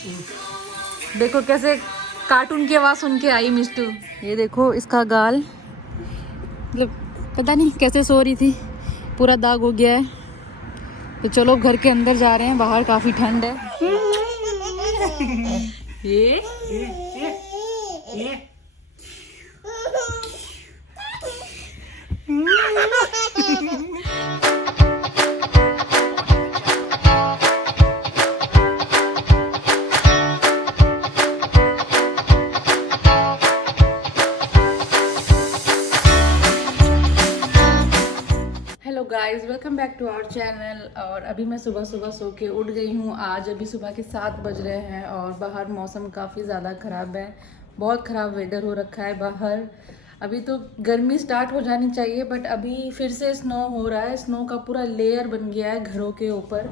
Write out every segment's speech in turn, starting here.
देखो कैसे कार्टून की आवाज सुन के आई मिष्टू। ये देखो इसका गाल, मतलब पता नहीं कैसे सो रही थी, पूरा दाग हो गया है। तो चलो घर के अंदर जा रहे हैं, बाहर काफी ठंड है। ये hello guys, welcome back to our channel. और अभी मैं सुबह सुबह सो के उठ गई हूँ। आज अभी सुबह के 7 बज रहे हैं और बाहर मौसम काफ़ी ज़्यादा ख़राब है, बहुत ख़राब वेदर हो रखा है बाहर। अभी तो गर्मी स्टार्ट हो जानी चाहिए बट अभी फिर से स्नो हो रहा है। स्नो का पूरा लेयर बन गया है घरों के ऊपर।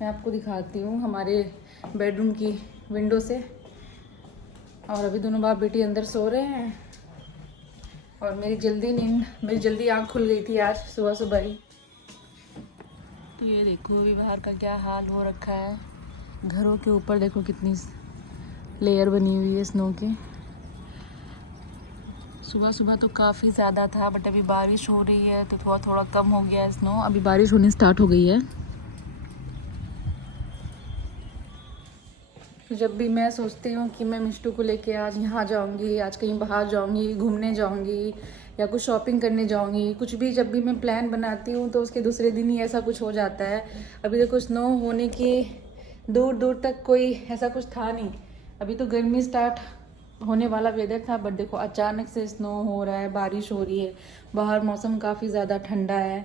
मैं आपको दिखाती हूँ हमारे बेडरूम की विंडो से। और अभी दोनों बाप बेटी अंदर सो रहे हैं और मेरी जल्दी आँख खुल गई थी आज सुबह सुबह ही। तो ये देखो अभी बाहर का क्या हाल हो रखा है। घरों के ऊपर देखो कितनी लेयर बनी हुई है स्नो की। सुबह सुबह तो काफ़ी ज़्यादा था बट अभी बारिश हो रही है तो थोड़ा थोड़ा कम हो गया है स्नो। अभी बारिश होनी स्टार्ट हो गई है। तो जब भी मैं सोचती हूँ कि मैं मिष्टू को लेके आज यहाँ जाऊँगी, आज कहीं बाहर जाऊँगी, घूमने जाऊँगी या कुछ शॉपिंग करने जाऊँगी, कुछ भी जब भी मैं प्लान बनाती हूँ तो उसके दूसरे दिन ही ऐसा कुछ हो जाता है। अभी देखो स्नो होने की दूर दूर तक कोई ऐसा कुछ था नहीं। अभी तो गर्मी स्टार्ट होने वाला वेदर था बट देखो अचानक से स्नो हो रहा है, बारिश हो रही है, बाहर मौसम काफ़ी ज़्यादा ठंडा है।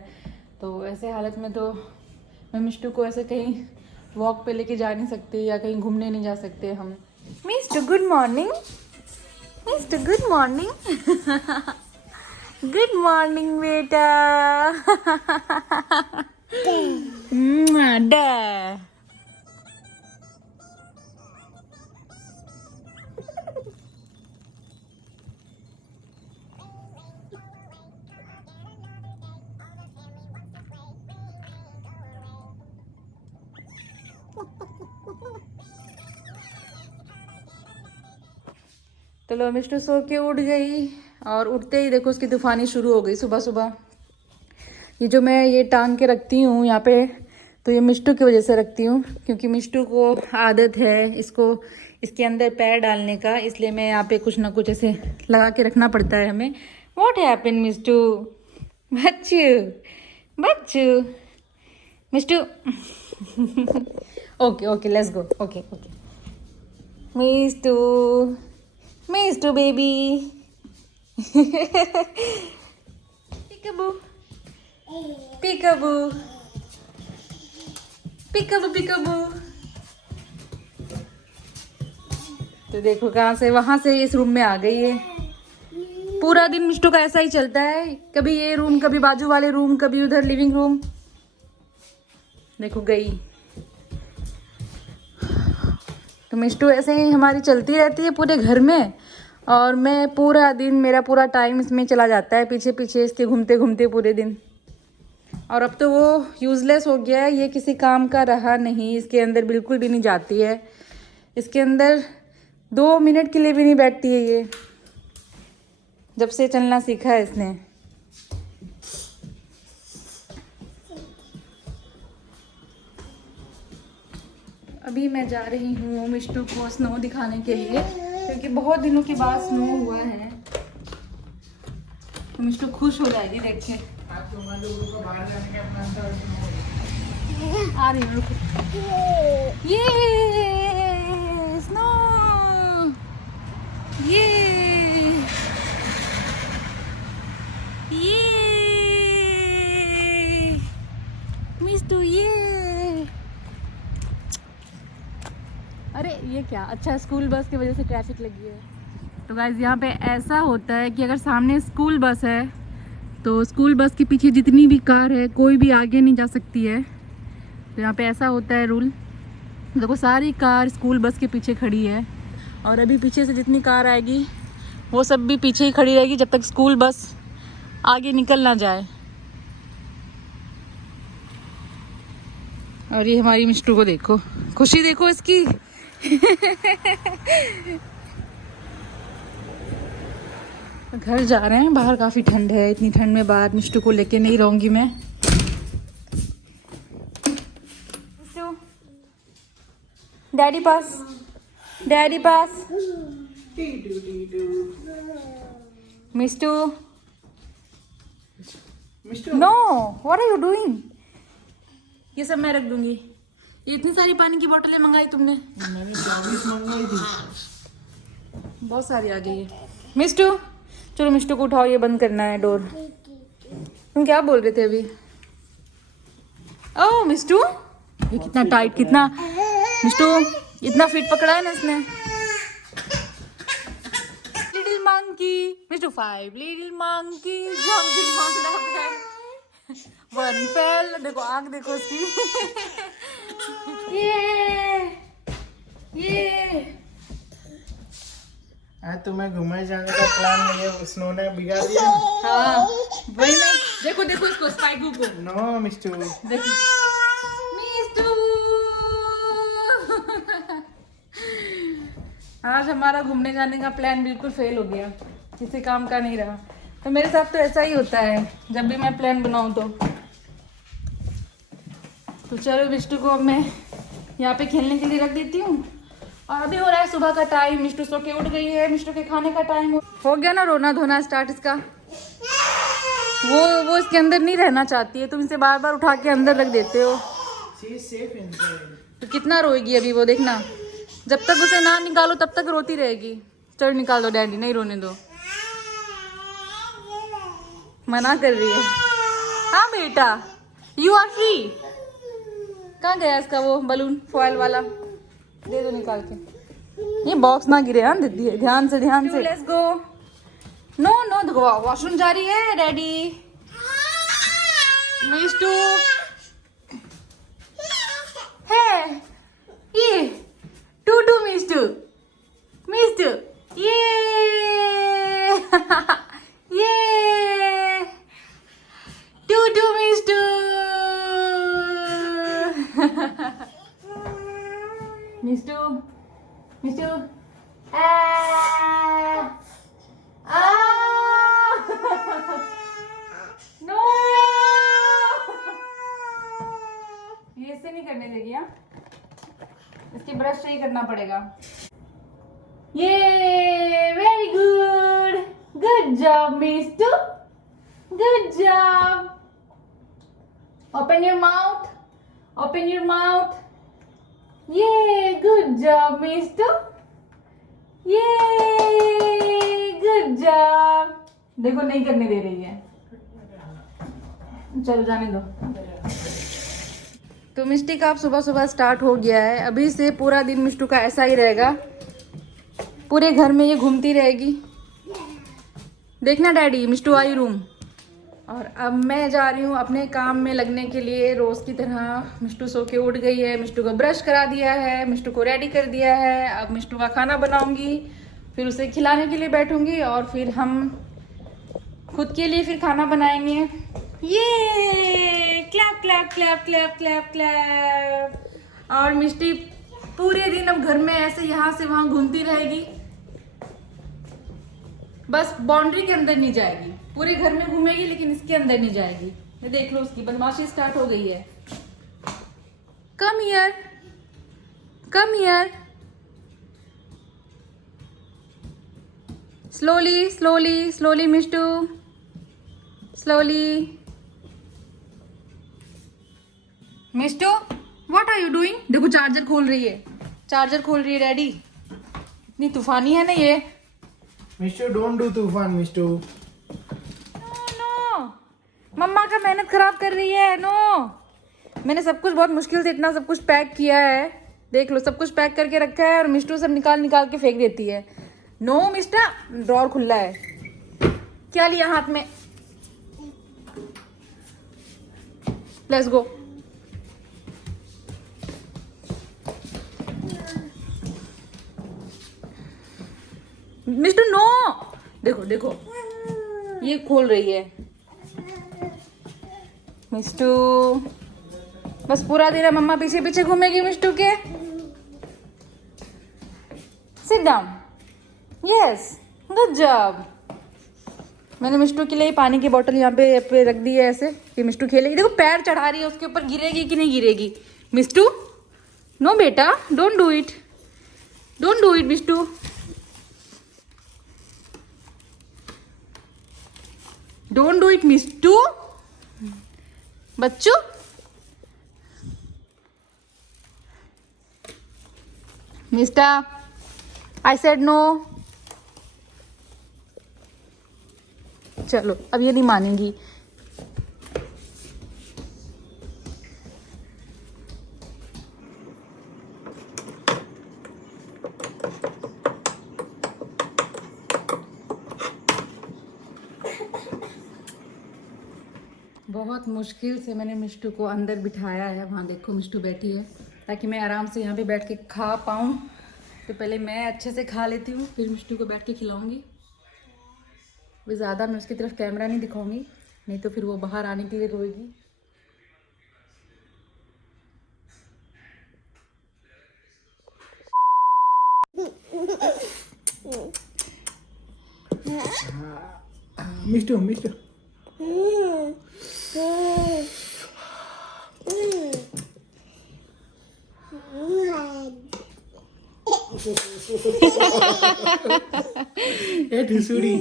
तो ऐसे हालत में तो मैं मिष्टू को ऐसे कहीं वॉक पे लेके जा नहीं सकते या कहीं घूमने नहीं जा सकते हम। Mister good morning, mister good morning. Good morning बेटा। डे तो लो मिष्टू सो के उठ गई और उठते ही देखो उसकी तूफानी शुरू हो गई सुबह सुबह। ये जो मैं ये टांग के रखती हूँ यहाँ पे, तो ये मिष्टू की वजह से रखती हूँ क्योंकि मिष्टू को आदत है इसको इसके अंदर पैर डालने का, इसलिए मैं यहाँ पे कुछ ना कुछ ऐसे लगा के रखना पड़ता है हमें। What happen Mishtu? Bachchu Bachchu Mishtu. Okay okay let's go. Okay okay Mishtu, Mishtu baby. Peekaboo, peekaboo, peekaboo, peekaboo। तो देखो कहाँ से वहां से इस रूम में आ गई है। पूरा दिन मिष्टू का ऐसा ही चलता है, कभी ये रूम, कभी बाजू वाले रूम, कभी उधर लिविंग रूम। देखो गई। तो मिष्टू ऐसे ही हमारी चलती रहती है पूरे घर में और मैं पूरा दिन, मेरा पूरा टाइम इसमें चला जाता है पीछे पीछे इसके घूमते घूमते पूरे दिन। और अब तो वो यूज़लेस हो गया है, ये किसी काम का रहा नहीं, इसके अंदर बिल्कुल भी नहीं जाती है। इसके अंदर 2 मिनट के लिए भी नहीं बैठती है ये, जब से चलना सीखा है इसने। अभी मैं जा रही हूँ मिष्टू को स्नो दिखाने के लिए क्योंकि बहुत दिनों के बाद स्नो हुआ है। तो मिष्टू खुश हो जाएगी देख के। आ रही हूँ, रुको। ये स्नो, ये मिष्टू ये। अरे ये क्या, अच्छा स्कूल बस की वजह से ट्रैफिक लगी है। तो गाइस यहाँ पे ऐसा होता है कि अगर सामने स्कूल बस है तो स्कूल बस के पीछे जितनी भी कार है कोई भी आगे नहीं जा सकती है। तो यहाँ पे ऐसा होता है रूल। देखो सारी कार स्कूल बस के पीछे खड़ी है और अभी पीछे से जितनी कार आएगी वो सब भी पीछे ही खड़ी रहेगी जब तक स्कूल बस आगे निकल ना जाए। और ये हमारी मिष्टू को देखो, खुशी देखो इसकी, घर जा रहे हैं, बाहर काफी ठंड है। इतनी ठंड में बाहर मिष्टू को लेके नहीं रहूंगी मैं। डैडी पास, डैडी पास। Mishtu, no, what are you doing? ये सब मैं रख दूंगी। ये इतनी सारी पानी की बोतलें मंगाई तुमने? मैंने 24 मंगाई थी। बहुत सारी आ गई है। मिष्टू, चलो मिष्टू को उठाओ, ये बंद करना है डोर। तुम क्या बोल रहे थे अभी? ओह मिष्टू, ये कितना टाइट, कितना मिष्टू इतना फिट पकड़ा है ना इसने। Little monkey, Mishtu 5 little monkey jumping on the bed, one fail. देखो आंख देखो उसकी। ये आज तुम्हें घुमाए जाने का प्लान नहीं है, स्नो ने बिगाड़ दिया। हाँ वही मैं, देखो देखो इसको, स्पाइकू को। नो मिस्टू, देखो मिष्टू। आज हमारा घूमने जाने का प्लान बिल्कुल फेल हो गया, किसी काम का नहीं रहा। तो मेरे साथ तो ऐसा ही होता है जब भी मैं प्लान बनाऊं तो चलो मिष्टू को अब मैं यहाँ पे खेलने के लिए रख देती हूँ। और अभी हो रहा है सुबह का टाइम, मिष्टू सो के उठ गई है, मिष्टू के खाने का टाइम हो गया ना। रोना धोना स्टार्ट इसका। वो इसके अंदर नहीं रहना चाहती है, तुम इसे बार बार उठा के अंदर रख देते हो। तो कितना रोएगी अभी वो, देखना। जब तक उसे ना निकालो तब तक रोती रहेगी। चलो निकाल दो डैडी, नहीं रोने दो, मना कर रही है। हाँ बेटा, यू आर फ्री। कहाँ गया इसका वो बलून फॉयल वाला? दे दो निकाल के। ये बॉक्स ना गिरे। हाँ ध्यान से, ध्यान से। Let's go. नो नो, देखो वॉशरूम जा रही है डैडी। मिष्टू है ये टू मिष्टू, मिष्टू ये ये टू मिष्टू। मिष्टू, मिष्टू, नो, ये ऐसे नहीं करने देगी। हाँ, इसके ब्रश से ही करना पड़ेगा। ये very good, good job Mishtu, good job. Open your mouth, open your mouth. ये गुड जॉब मिष्टू, ये गुड जॉब। देखो नहीं करने दे रही है, चलो जाने दो। तो मिष्टी का अब सुबह सुबह स्टार्ट हो गया है। अभी से पूरा दिन मिष्टू का ऐसा ही रहेगा, पूरे घर में ये घूमती रहेगी। देखना डैडी, मिष्टू आई रूम। और अब मैं जा रही हूँ अपने काम में लगने के लिए रोज़ की तरह। मिष्टू सो के उठ गई है, मिष्टू को ब्रश करा दिया है, मिष्टू को रेडी कर दिया है। अब मिष्टू का खाना बनाऊंगी, फिर उसे खिलाने के लिए बैठूंगी और फिर हम खुद के लिए फिर खाना बनाएंगे। ये clap clap clap clap clap clap. और मिष्टी पूरे दिन अब घर में ऐसे यहाँ से वहाँ घूमती रहेगी, बस बाउंड्री के अंदर नहीं जाएगी। पूरे घर में घूमेगी लेकिन इसके अंदर नहीं जाएगी। ये देख लो, उसकी बदमाशी स्टार्ट हो गई है। Come here, come here. Slowly slowly slowly Mishtu, slowly. Mishtu what are you doing? देखो चार्जर खोल रही है, चार्जर खोल रही है डैडी। इतनी तूफानी है ना ये। मिस्टू डोंट डू तूफान मिस्टू। नो, मम्मा का मेहनत खराब कर रही है। नो, मैंने सब कुछ बहुत मुश्किल से इतना सब कुछ पैक किया है, देख लो सब कुछ पैक करके रखा है और मिष्टू सब निकाल निकाल के फेंक देती है। नो मिस्टर, ड्रॉर खुला है। क्या लिया हाथ में? Let's go. मिस्टू नो, देखो देखो ये खोल रही है। मिष्टू बस पूरा दिन मम्मा पीछे पीछे घूमेगी मिष्टू के। Sit down. Yes, good job. मैंने मिष्टू के लिए पानी की बोतल यहाँ पे रख दी है ऐसे कि मिष्टू खेलेगी। देखो पैर चढ़ा रही है, उसके ऊपर गिरेगी कि नहीं गिरेगी। मिष्टू, नो बेटा, don't do it, don't do it Mishtu. Don't do it Mishtu. बच्चू, मिस्टर, आई सेड नो। चलो अब ये नहीं मानेंगी। बहुत मुश्किल से मैंने मिष्टू को अंदर बिठाया है। वहाँ देखो मिष्टू बैठी है, ताकि मैं आराम से यहाँ पे बैठ के खा पाऊँ। तो पहले मैं अच्छे से खा लेती हूँ, फिर मिष्टू को बैठ के खिलाऊंगी। वो ज़्यादा मैं उसकी तरफ कैमरा नहीं दिखाऊंगी, नहीं तो फिर वो बाहर आने के लिए रोएगी। मिष्टू मिष्टू ये ठुसुड़ी।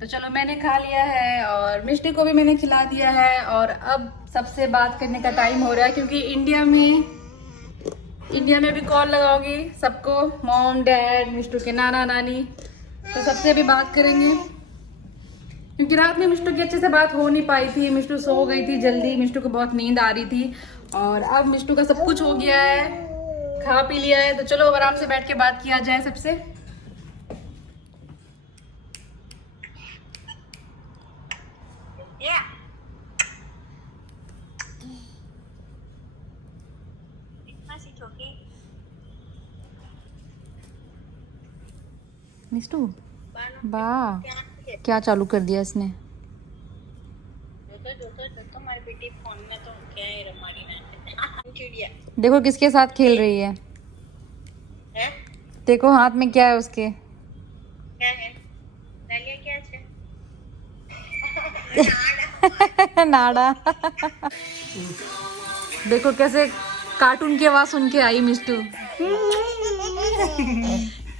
तो चलो मैंने खा लिया है और मिष्टी को भी मैंने खिला दिया है। और अब सबसे बात करने का टाइम हो रहा है, क्योंकि इंडिया में भी कॉल लगाओगी सबको, मॉम डैड मिष्टू के नाना नानी, तो सबसे अभी बात करेंगे। क्योंकि रात में मिष्टू की अच्छे से बात हो नहीं पाई थी, मिष्टू सो गई थी जल्दी, मिष्टू को बहुत नींद आ रही थी। और अब मिष्टू का सब कुछ हो गया है, खा पी लिया है, तो चलो अब आराम से बैठ के बात किया जाए सबसे। मिष्टू बा क्या चालू कर दिया इसने? देखो किसके साथ खेल रही है, देखो हाथ में क्या है उसके। क्या है? क्या नाड़ा। देखो कैसे कार्टून की आवाज सुन के आई मिष्टू।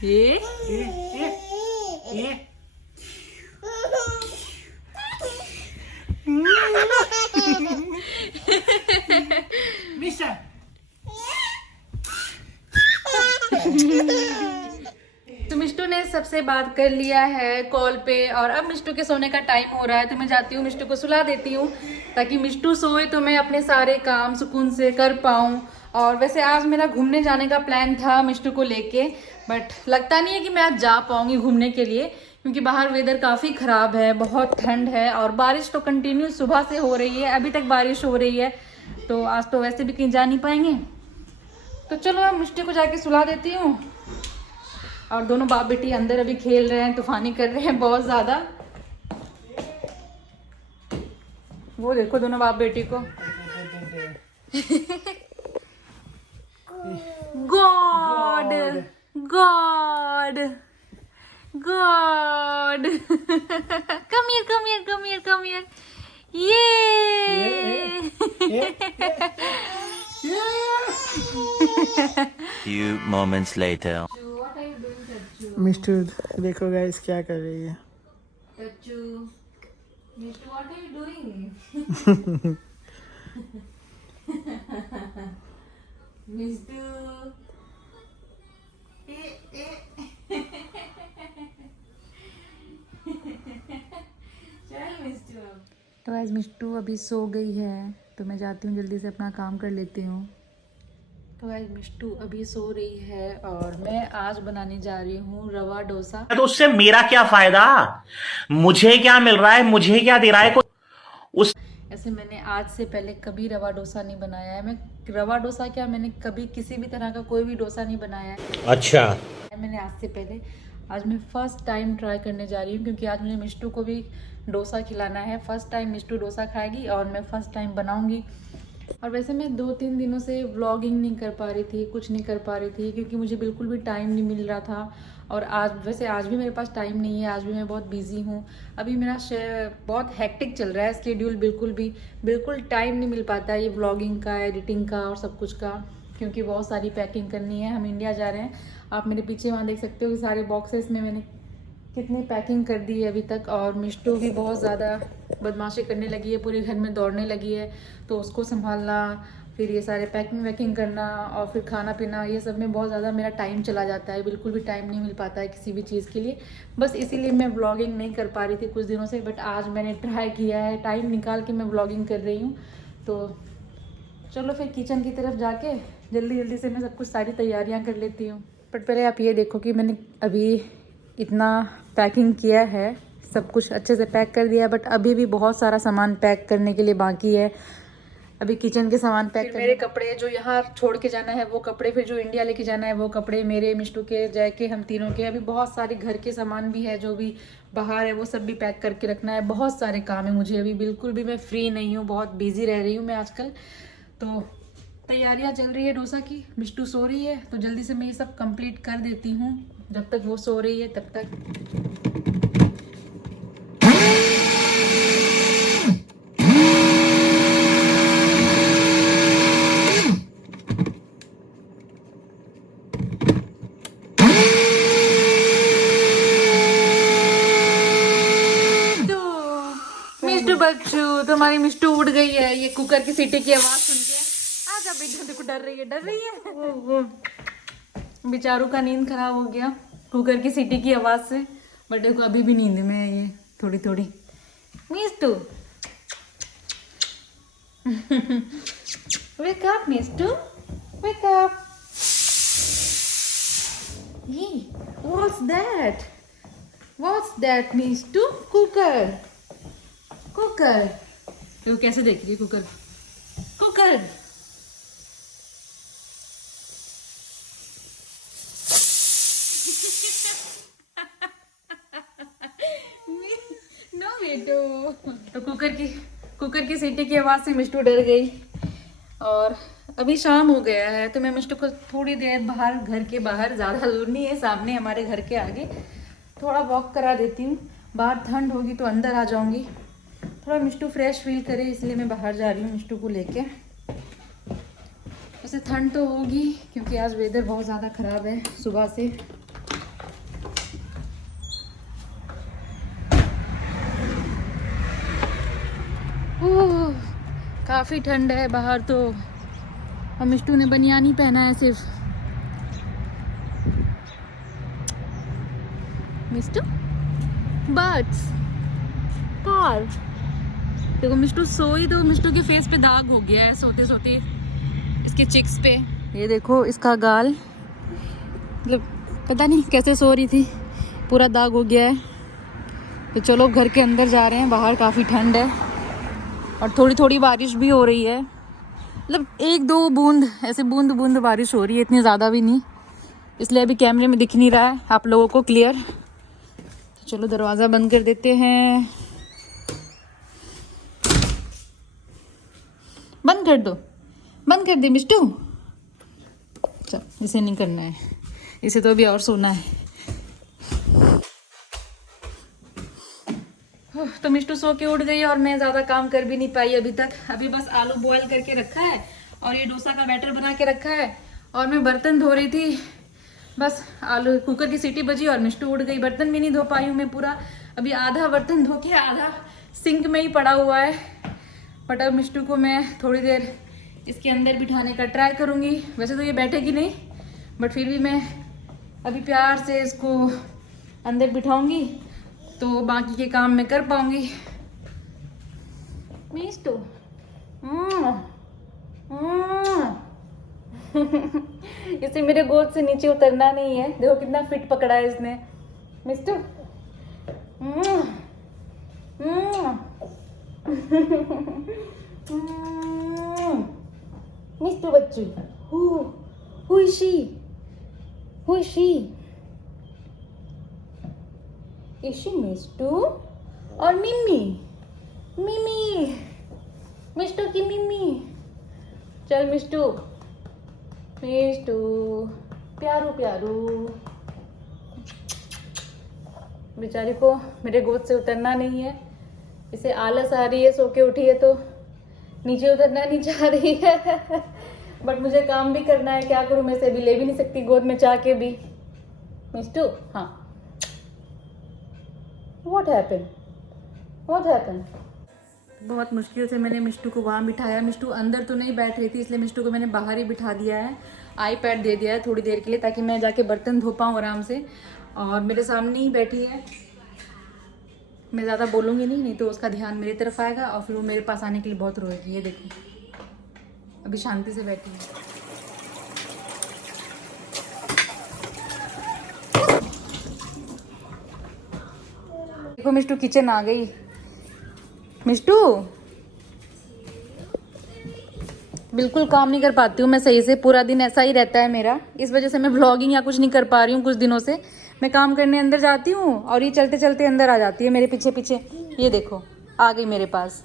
ये तो मिष्टू ने सबसे बात कर लिया है कॉल पे, और अब मिष्टू के सोने का टाइम हो रहा है, तो मैं जाती हूँ मिष्टू को सुला देती हूँ, ताकि मिष्टू सोए तो मैं अपने सारे काम सुकून से कर पाऊँ। और वैसे आज मेरा घूमने जाने का प्लान था मिष्टू को लेके, बट लगता नहीं है कि मैं आज जा पाऊँगी घूमने के लिए, क्योंकि बाहर वेदर काफ़ी ख़राब है, बहुत ठंड है और बारिश तो कंटिन्यू सुबह से हो रही है, अभी तक बारिश हो रही है, तो आज तो वैसे भी कहीं जा नहीं पाएंगे। तो चलो मैं मिष्टू को जाके सुला देती हूँ। और दोनों बाप बेटी अंदर अभी खेल रहे हैं, तूफानी कर रहे हैं बहुत ज़्यादा। वो देखो दोनों बाप बेटी को। God God God. Come here come here come here come here. ये Few moments later. मिष्टू देखो गाइस क्या कर रही है। Tachu, Mishtu, what are you doing? Mishtu. चल मिष्टू अब। तो आज मिष्टू अभी सो गई है, तो मैं जाती हूँ जल्दी से अपना काम कर लेती हूँ। तो आज मिष्टू अभी सो रही है और मैं आज बनाने जा रही हूँ रवा डोसा। तो उससे मेरा क्या फायदा, मुझे क्या मिल रहा है, मुझे क्या दे रहा है उस। ऐसे मैंने आज से पहले कभी रवा डोसा नहीं बनाया है। मैं रवा डोसा क्या, मैंने कभी किसी भी तरह का कोई भी डोसा नहीं बनाया है। अच्छा, मैंने आज से पहले, आज मैं फर्स्ट टाइम ट्राई करने जा रही हूँ, क्योंकि आज मुझे मिष्टू को भी डोसा खिलाना है। फर्स्ट टाइम मिष्टू डोसा खाएगी और मैं फर्स्ट टाइम बनाऊंगी। और वैसे मैं 2-3 दिनों से व्लॉगिंग नहीं कर पा रही थी, कुछ नहीं कर पा रही थी, क्योंकि मुझे बिल्कुल भी टाइम नहीं मिल रहा था। और आज भी मेरे पास टाइम नहीं है, आज भी मैं बहुत बिजी हूँ। अभी मेरा बहुत हेक्टिक चल रहा है स्केड्यूल, बिल्कुल टाइम नहीं मिल पाता है ये व्लॉगिंग का, एडिटिंग का और सब कुछ का, क्योंकि बहुत सारी पैकिंग करनी है। हम इंडिया जा रहे हैं, आप मेरे पीछे वहाँ देख सकते हो कि सारे बॉक्सेस में मैंने कितनी पैकिंग कर दी है अभी तक। और मिष्टू भी बहुत ज़्यादा बदमाशी करने लगी है, पूरे घर में दौड़ने लगी है, तो उसको संभालना, फिर ये सारे पैकिंग वैकिंग करना और फिर खाना पीना, ये सब में बहुत ज़्यादा मेरा टाइम चला जाता है। बिल्कुल भी टाइम नहीं मिल पाता है किसी भी चीज़ के लिए। बस इसीलिए मैं व्लॉगिंग नहीं कर पा रही थी कुछ दिनों से, बट आज मैंने ट्राई किया है, टाइम निकाल के मैं व्लॉगिंग कर रही हूँ। तो चलो फिर किचन की तरफ जाके जल्दी से मैं सब कुछ सारी तैयारियाँ कर लेती हूँ। बट पहले आप ये देखो कि मैंने अभी इतना पैकिंग किया है, सब कुछ अच्छे से पैक कर दिया, बट अभी भी बहुत सारा सामान पैक करने के लिए बाकी है। अभी किचन के सामान पैक कर, मेरे कपड़े जो यहाँ छोड़ के जाना है वो कपड़े, फिर जो इंडिया लेके जाना है वो कपड़े, मेरे मिष्टू के, जय के, हम तीनों के। अभी बहुत सारे घर के सामान भी है जो भी बाहर है, वो सब भी पैक करके रखना है। बहुत सारे काम है मुझे, अभी बिल्कुल भी मैं फ्री नहीं हूँ, बहुत बिजी रह रही हूँ मैं आजकल। तो तैयारियाँ चल रही है डोसा की, मिष्टू सो रही है, तो जल्दी से मैं ये सब कंप्लीट कर देती हूँ जब तक वो सो रही है तब तक। मिष्टू बच्चू, तुम्हारी मिष्टू उड़ गई है ये कुकर की सीटी की आवाज सुन के। आजा बेटा, देखो डर रही है। बेचारू का नींद खराब हो गया कुकर की सीटी की आवाज से, बट देखो अभी भी नींद में है ये थोड़ी। Mishtu wake up, Mishtu wake up. ये व्हाट्स दैट मिष्टू? कुकर तो कैसे देख रही है कुकर। नो बेटो, तो कुकर की सीटी की आवाज से मिष्टू डर गई। और अभी शाम हो गया है, तो मैं मिष्टू को थोड़ी देर बाहर, घर के बाहर, ज़्यादा दूर नहीं है, सामने हमारे घर के आगे थोड़ा वॉक करा देती हूँ। बाहर ठंड होगी तो अंदर आ जाऊंगी, थोड़ा मिष्टू फ्रेश फील करे, इसलिए मैं बाहर जा रही हूँ मिष्टू को लेके। वैसे ठंड तो होगी क्योंकि आज वेदर बहुत ज़्यादा ख़राब है सुबह से। काफ़ी ठंड है बाहर तो, और मिष्टू ने बनियान ही पहना है सिर्फ। मिष्टू बर्ड्स कार, देखो मिष्टू सोई तो मिष्टू के फेस पे दाग हो गया है सोते सोते, इसके चिक्स पे। ये देखो इसका गाल, मतलब पता नहीं कैसे सो रही थी, पूरा दाग हो गया है। तो चलो घर के अंदर जा रहे हैं, बाहर काफ़ी ठंड है और थोड़ी बारिश भी हो रही है, मतलब 1-2 बूंद, ऐसे बूंद बारिश हो रही है, इतनी ज़्यादा भी नहीं, इसलिए अभी कैमरे में दिख नहीं रहा है आप लोगों को क्लियर। तो चलो दरवाज़ा बंद कर देते हैं, बंद कर दे मिष्टू। चल, इसे नहीं करना है, इसे तो अभी और सोना है। तो मिष्टू सो के उठ गई और मैं ज़्यादा काम कर भी नहीं पाई अभी तक। अभी बस आलू बॉयल करके रखा है और ये डोसा का बैटर बना के रखा है, और मैं बर्तन धो रही थी। बस आलू कुकर की सीटी बजी और मिष्टू उठ गई। बर्तन भी नहीं धो पाई हूँ मैं पूरा, अभी आधा बर्तन धो के आधा सिंक में ही पड़ा हुआ है। बट अब मिष्टू को मैं थोड़ी देर इसके अंदर बिठाने का ट्राई करूँगी। वैसे तो ये बैठेगी नहीं, बट फिर भी मैं अभी प्यार से इसको अंदर बिठाऊंगी तो बाकी के काम मैं कर पाऊंगी। मिष्टू इसे मेरे गोद से नीचे उतरना नहीं है, देखो कितना फिट पकड़ा है इसने। मिष्टू मिष्टू बच्चू, who is she? Is she Mishtu और मिमी? मिष्टू की मिमी चल मिष्टू, मिष्टू प्यारू प्यारू। बेचारी को मेरे गोद से उतरना नहीं है, इसे आलस आ रही है, सो के उठी है तो नीचे उतरना नहीं चाह रही है। बट मुझे काम भी करना है, क्या करूँ, मैं इसे अभी ले भी नहीं सकती गोद में चाह के भी। मिष्टू, हाँ, व्हाट हैपन, व्हाट हैपन। बहुत मुश्किल से मैंने मिष्टू को वहाँ बिठाया। मिष्टू अंदर तो नहीं बैठ रही थी, इसलिए मिष्टू को मैंने बाहर ही बिठा दिया है। आईपैड दे दिया है थोड़ी देर के लिए, ताकि मैं जाके बर्तन धो पाऊँ आराम से। और मेरे सामने ही बैठी है, मैं ज़्यादा बोलूँगी नहीं तो उसका ध्यान मेरी तरफ आएगा और फिर वो मेरे पास आने के लिए बहुत रोएगी। ये देखो, अभी शांति से बैठी है। देखो मिष्टू किचन आ गई। मिष्टू बिल्कुल काम नहीं कर पाती हूँ मैं सही से, पूरा दिन ऐसा ही रहता है मेरा। इस वजह से मैं व्लॉगिंग या कुछ नहीं कर पा रही हूँ कुछ दिनों से। मैं काम करने अंदर जाती हूँ और ये चलते चलते अंदर आ जाती है मेरे पीछे पीछे। ये देखो आ गई मेरे पास।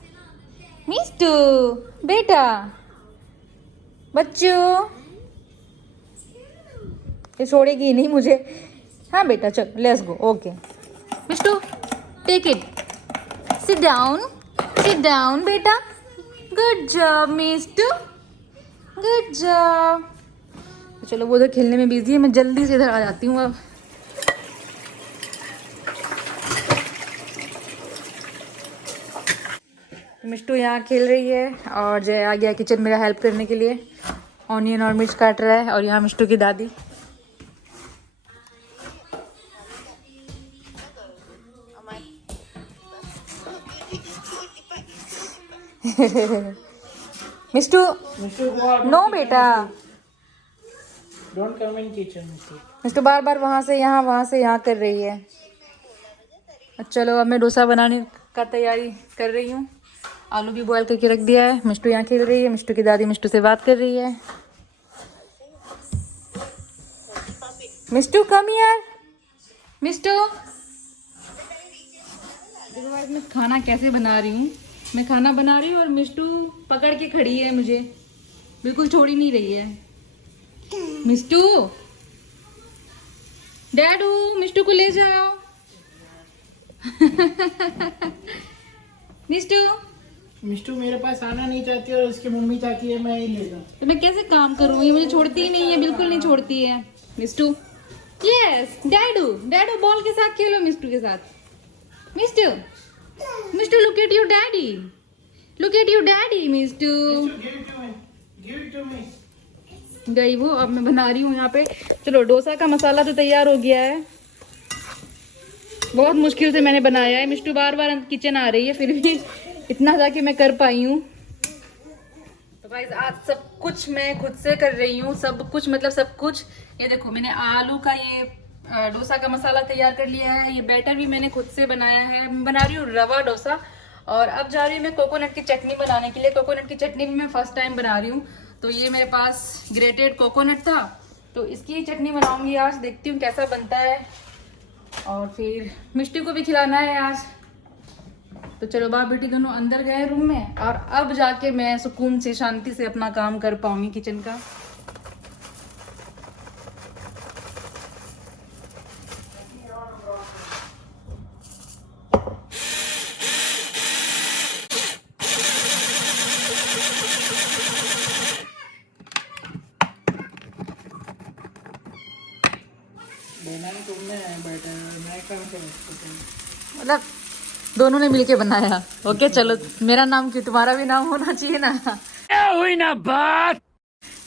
मिष्टू बेटा, बच्चों, ये छोड़ेगी नहीं मुझे। हाँ बेटा चल, let's go. Okay Mishtu, take it, sit down बेटा। Good job Mishtu, good job. चलो वो उधर खेलने में बिजी है, मैं जल्दी से इधर आ जाती हूँ अब। मिष्टू यहाँ खेल रही है और जय आ गया किचन मेरा हेल्प करने के लिए। ऑनियन और मिर्च काट रहा है और यहाँ मिष्टू की दादी। मिष्टू नो बेटा, don't come in kitchen. Mishtu बार बार वहाँ से यहाँ कर रही है। चलो अब मैं डोसा बनाने का तैयारी कर रही हूँ। आलू भी बॉयल करके रख दिया है। मिष्टू यहाँ खेल रही है, मिष्टू की दादी मिष्टू से बात कर रही है। मिष्टू कम यार, मिष्टू। देखो गाइस मैं खाना कैसे बना रही हूँ। मैं खाना बना रही हूँ और मिष्टू पकड़ के खड़ी है मुझे, बिल्कुल छोड़ ही नहीं रही है। मिष्टू, डैडू मिष्टू को ले जाओ। मिष्टू मेरे पास आना नहीं चाहती और उसकी मम्मी चाहती है मैं ही ले जाऊं। तो मैं कैसे काम करूँ, ये मुझे छोड़ती ही नहीं है, बिल्कुल नहीं छोड़ती है। मिष्टू, यस डैडू बॉल के साथ खेलो मिष्टू के साथ। Mishtu look at your daddy, Mishtu. Give it to me. गई वो, अब मैं बना रही हूँ यहाँ पे। चलो डोसा का मसाला तो तैयार हो गया है, बहुत मुश्किल से मैंने बनाया है। मिष्टू बार बार किचन आ रही है, फिर भी इतना जाके मैं कर पाई हूँ। तो गाइस आज सब कुछ मैं खुद से कर रही हूँ, सब कुछ मतलब सब कुछ। ये देखो मैंने आलू का ये डोसा का मसाला तैयार कर लिया है। ये बैटर भी मैंने खुद से बनाया है। मैं बना रही हूँ रवा डोसा। और अब जा रही हूँ मैं कोकोनट की चटनी बनाने के लिए। कोकोनट की चटनी भी मैं फर्स्ट टाइम बना रही हूँ। तो ये मेरे पास ग्रेटेड कोकोनट था, तो इसकी चटनी बनाऊंगी आज, देखती हूँ कैसा बनता है। और फिर मिष्टी को भी खिलाना है आज। तो चलो बाप बेटी दोनों अंदर गए रूम में, और अब जाके मैं सुकून से शांति से अपना काम कर पाऊंगी किचन का। बनाया तुमने है बेटा, मैं कहाँ से मतलब दोनों ने मिलके बनाया। ओके चलो, मेरा नाम क्यों, तुम्हारा भी नाम होना चाहिए ना। क्या हुई ना बात।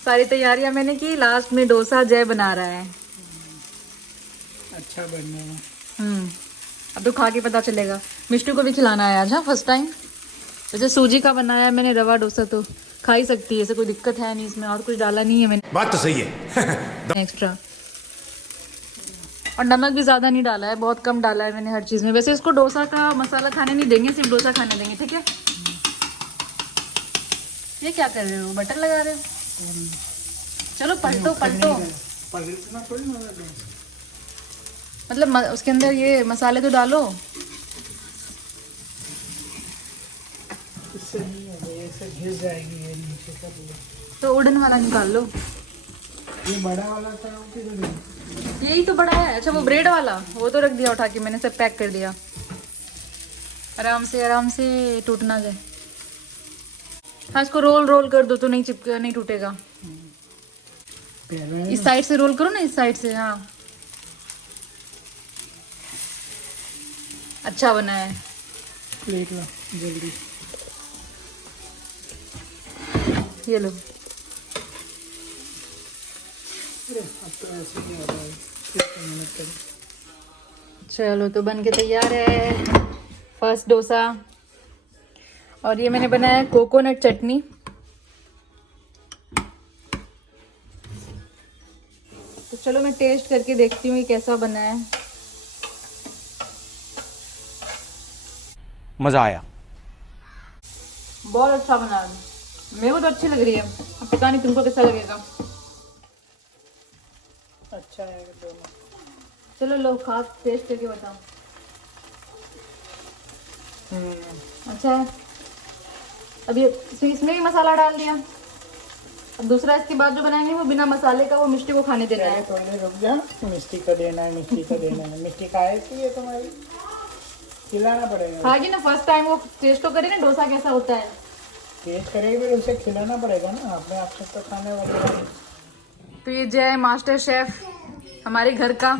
सारी तैयारियां मैंने की, लास्ट में डोसा जय बना रहा है। अच्छा बनने में। अब तो खा के पता चलेगा। मिष्टू को भी खिलाना है आज, हाँ फर्स्ट टाइम। वैसे सूजी का बनाया है मैंने रवा डोसा, तो खा ही सकती है, ऐसे कोई दिक्कत है नहीं इसमें। और कुछ डाला नहीं है मैंने, बात तो सही है। एक्स्ट्रा। और नमक भी ज़्यादा नहीं डाला है, बहुत कम डाला है मैंने हर चीज़ में। वैसे इसको डोसा का मसाला खाने नहीं देंगे, सिर्फ डोसा खाने देंगे, ठीक है। ये क्या कर रहे हो, बटर लगा रहे हो? चलो पलटो पलटो। पलटना थोड़ी ना है। मतलब उसके अंदर ये मसाले तो डालो। इससे नहीं होगा, ऐसे फिर घिस जाएगी ये नीचे का पूरा। तो उड़न वाला निकाल लो। ये बड़ा वाला था वो किधर है? यही तो बड़ा है। अच्छा वो ब्रेड वाला वो तो रख दिया उठा के, मैंने सब पैक कर दिया। आराम से टूट ना जाए। हाँ इसको रोल रोल कर दो तो नहीं चिपके, नहीं टूटेगा। प्यारा है इस ना? साइड से रोल करो ना, इस साइड से। हाँ अच्छा बना है। प्लेट ला जल्दी। ये लो। अरे अब तो ऐसे ही हो रहा है, कितनी मेहनत करें। चलो तो बन के तैयार है फर्स्ट डोसा। और ये मैंने बनाया कोकोनट चटनी। तो चलो मैं टेस्ट करके देखती हूँ ये कैसा बना है। मजा आया। बहुत अच्छा बना है, मेरे को तो अच्छी लग रही है। अब पता नहीं तुमको कैसा लगेगा। अच्छा है दोनों। चलो लो खा टेस्ट करके बताओ। अच्छा है। अब ये इसमें भी मसाला डाल दिया। अब दूसरा इसके बाद जो बनाएंगे वो बिना मसाले का, वो मिष्टी को खाने देना है। थोड़ी रुक जा, मिष्टी का देना है, मिष्टी का देना है। मिष्टी खाए थी ये तुम्हारी, खिलाना पड़ेगा। खाएगी ना, फर्स्ट टाइम वो टेस्ट तो करे ना डोसा कैसा होता है। टेस्ट करेगी फिर उसे खिलाना पड़ेगा ना, अपने आप से तो खाने वाले। तो ये जय मास्टर शेफ हमारे घर का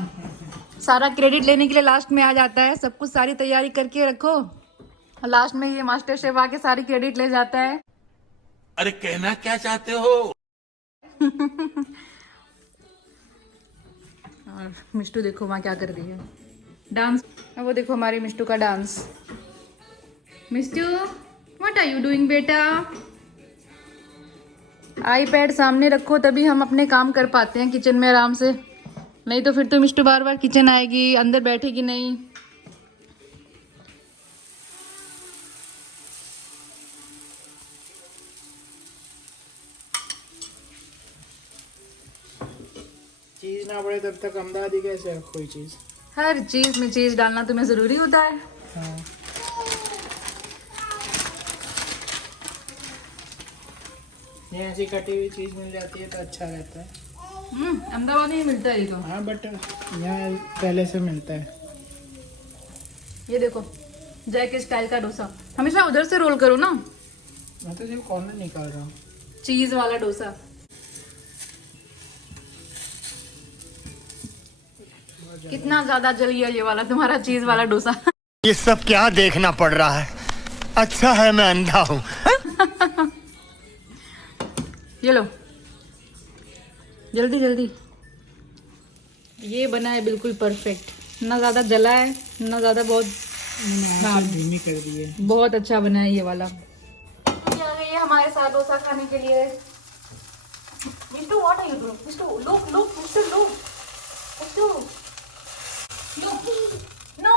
सारा क्रेडिट लेने के लिए लास्ट में आ जाता है। सब कुछ सारी तैयारी करके रखो और लास्ट में ये मास्टर शेफ आके सारी क्रेडिट ले जाता है। अरे कहना क्या चाहते हो? और मिष्टू देखो वहाँ क्या कर रही है, डांस। अब वो देखो हमारी मिष्टू का dance. Mishtu what are you doing बेटा? आईपैड सामने रखो तभी हम अपने काम कर पाते हैं किचन में आराम से, नहीं तो फिर तो मिष्टू बार बार किचन आएगी, अंदर बैठेगी नहीं। चीज ना पड़े तब तक अमदादी कैसे रखो कोई चीज। हर चीज में चीज डालना तुम्हें जरूरी होता है। हाँ। ये ऐसी कटी हुई चीज मिल जाती है तो अच्छा रहता है। अहमदाबाद में ही मिलता है ये तो। हाँ बट यहाँ पहले से मिलता है। ये देखो जय के स्टाइल का डोसा। हमेशा उधर से रोल करो ना, मैं तो सिर्फ कॉर्नर निकाल रहा हूँ। चीज वाला डोसा। कितना ज्यादा जल गया ये वाला तुम्हारा चीज वाला डोसा। ये सब क्या देखना पड़ रहा है? अच्छा है मैं अंधा हूँ। ये लो जल्दी जल्दी। ये बना है बिल्कुल परफेक्ट, ना ज्यादा जला है ना ज्यादा बहुत। हाँ, धीमी कर दिए। बहुत अच्छा बना है ये वाला। ये आ गई है हमारे साथ डोसा खाने के लिए। Mishtu what are you doing? Mishtu look look Mishtu look Mishtu look no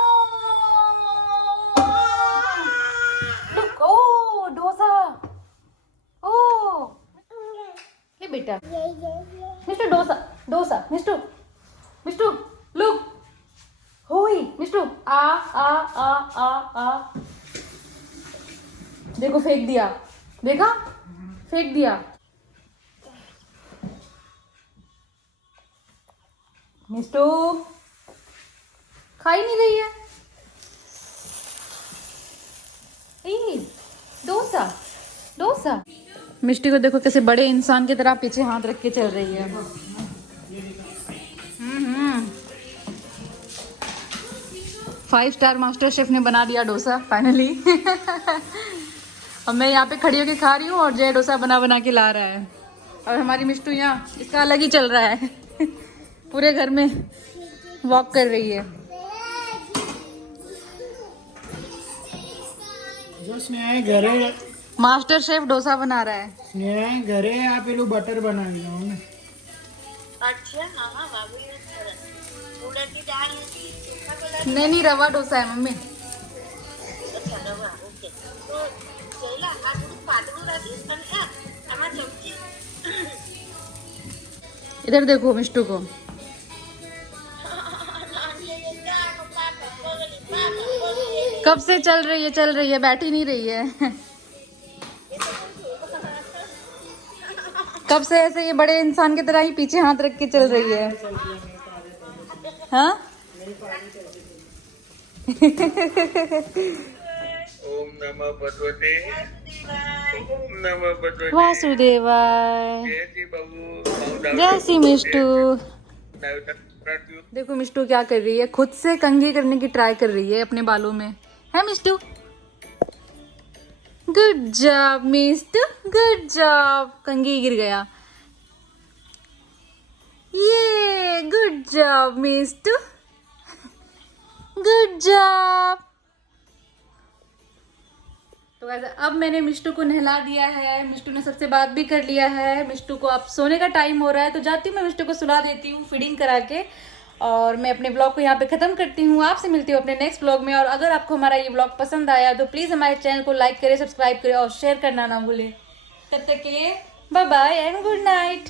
look. ओ डोसा। ओ ये बेटा मिष्टू डोसा डोसा। मिष्टू मिष्टू लुक होई मिष्टू आ आ आ आ आ। देखो फेंक दिया, देखा फेंक दिया। मिष्टू खा ही नहीं रही है। ए डोसा डोसा। मिष्टी को देखो कैसे बड़े इंसान की तरह पीछे हाथ रख के चल रही है। 5 स्टार मास्टर शेफ ने बना दिया डोसा फाइनली। अब मैं यहाँ पे खड़ी होके खा रही हूँ और जय डोसा बना बना के ला रहा है। और हमारी मिष्टू यहाँ इसका अलग ही चल रहा है। पूरे घर में वॉक कर रही है। जो स्नेहा घरे मास्टर शेफ डोसा बना रहा है। स्नेहा घरे आ पेलू बटर बना लिया हूँ ना। अच्छा हाँ हाँ बाबू ये सरस उड़द की दाल सूखा कलर नहीं रवा डोसा है मम्मी। अच्छा रवा ओके तो जयला આ થોડું પાતળું રાખીશ અને આમાં ચમચી इधर देखो मिष्टू को। कब से चल रही है बैठ ही नहीं रही है। कब से ऐसे ये बड़े इंसान की तरह ही पीछे हाथ रख के चल रही है? हाँ ओम नमः भगवते ओम नमः भगवते वासुदेवाय। जय श्री बाबू जय श्री मिष्टू। देखो मिष्टू क्या कर रही है, खुद से कंघी करने की ट्राई कर रही है अपने बालों में, है Mishtu? Good job Mishtu, good job. कंघी गिर गया, ये good job Mishtu, good job. तो वैसे अब मैंने मिष्टू को नहला दिया है, मिष्टू ने सबसे बात भी कर लिया है। मिष्टू को अब सोने का टाइम हो रहा है, तो जाती हूँ मैं मिष्टू को सुला देती हूँ फीडिंग करा के, और मैं अपने ब्लॉग को यहाँ पे खत्म करती हूँ। आपसे मिलती हूँ अपने नेक्स्ट ब्लॉग में। और अगर आपको हमारा ये ब्लॉग पसंद आया तो प्लीज़ हमारे चैनल को लाइक करें, सब्सक्राइब करें और शेयर करना ना भूलें। तब तक के लिए bye bye and good night.